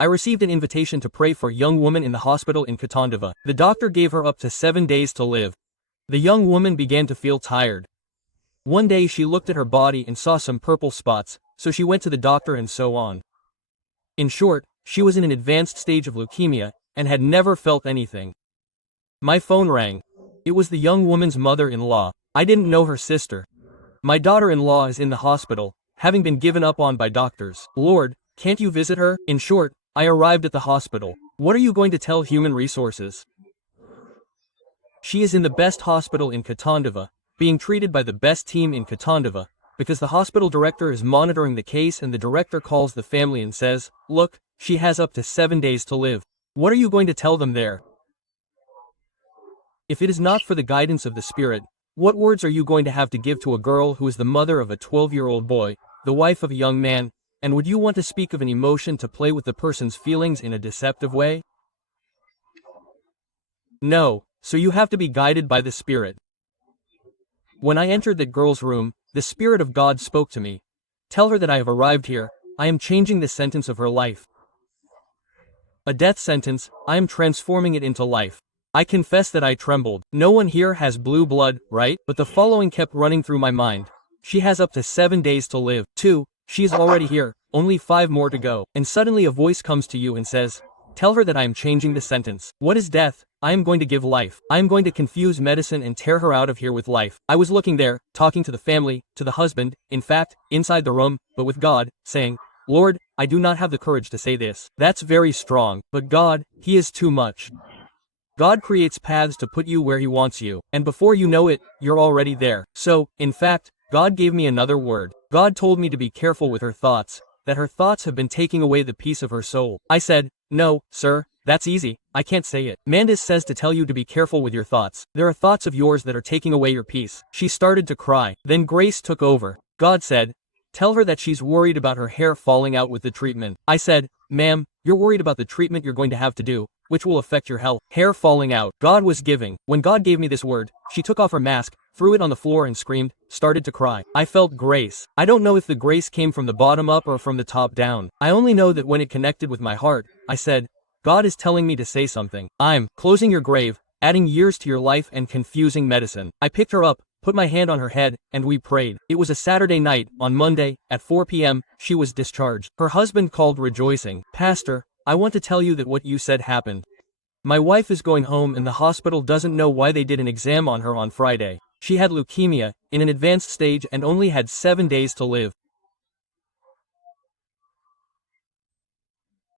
I received an invitation to pray for a young woman in the hospital in Katandava. The doctor gave her up to 7 days to live. The young woman began to feel tired. One day she looked at her body and saw some purple spots, so she went to the doctor and so on. In short, she was in an advanced stage of leukemia, and had never felt anything. My phone rang. It was the young woman's mother-in-law. I didn't know her sister. My daughter-in-law is in the hospital, having been given up on by doctors. Lord, can't you visit her? In short, I arrived at the hospital. What are you going to tell human resources? She is in the best hospital in Katandava, being treated by the best team in Katandava, because the hospital director is monitoring the case and the director calls the family and says, look, she has up to 7 days to live. What are you going to tell them there? If it is not for the guidance of the Spirit, what words are you going to have to give to a girl who is the mother of a 12-year-old boy, the wife of a young man, and would you want to speak of an emotion to play with the person's feelings in a deceptive way? No, so you have to be guided by the Spirit. When I entered that girl's room, the Spirit of God spoke to me. Tell her that I have arrived here, I am changing the sentence of her life. A death sentence, I am transforming it into life. I confess that I trembled. No one here has blue blood, right? But the following kept running through my mind. She has up to 7 days to live. 2. She is already here, only 5 more to go. And suddenly a voice comes to you and says, tell her that I am changing the sentence. What is death? I am going to give life. I am going to confuse medicine and tear her out of here with life. I was looking there, talking to the family, to the husband, in fact, inside the room, but with God, saying, Lord, I do not have the courage to say this. That's very strong, but God, He is too much. God creates paths to put you where He wants you, and before you know it, you're already there. So, in fact, God gave me another word. God told me to be careful with her thoughts, that her thoughts have been taking away the peace of her soul. I said, no, sir, that's easy, I can't say it. Mandis says to tell you to be careful with your thoughts. There are thoughts of yours that are taking away your peace. She started to cry. Then grace took over. God said, tell her that she's worried about her hair falling out with the treatment. I said, ma'am, you're worried about the treatment you're going to have to do, which will affect your health. Hair falling out. God was giving. When God gave me this word, she took off her mask, threw it on the floor and screamed, started to cry. I felt grace. I don't know if the grace came from the bottom up or from the top down. I only know that when it connected with my heart, I said, God is telling me to say something. I'm closing your grave, adding years to your life and confusing medicine. I picked her up, put my hand on her head, and we prayed. It was a Saturday night. On Monday, at 4 p.m., she was discharged. Her husband called rejoicing. Pastor, I want to tell you that what you said happened. My wife is going home and the hospital doesn't know why they did an exam on her on Friday. She had leukemia, in an advanced stage and only had 7 days to live.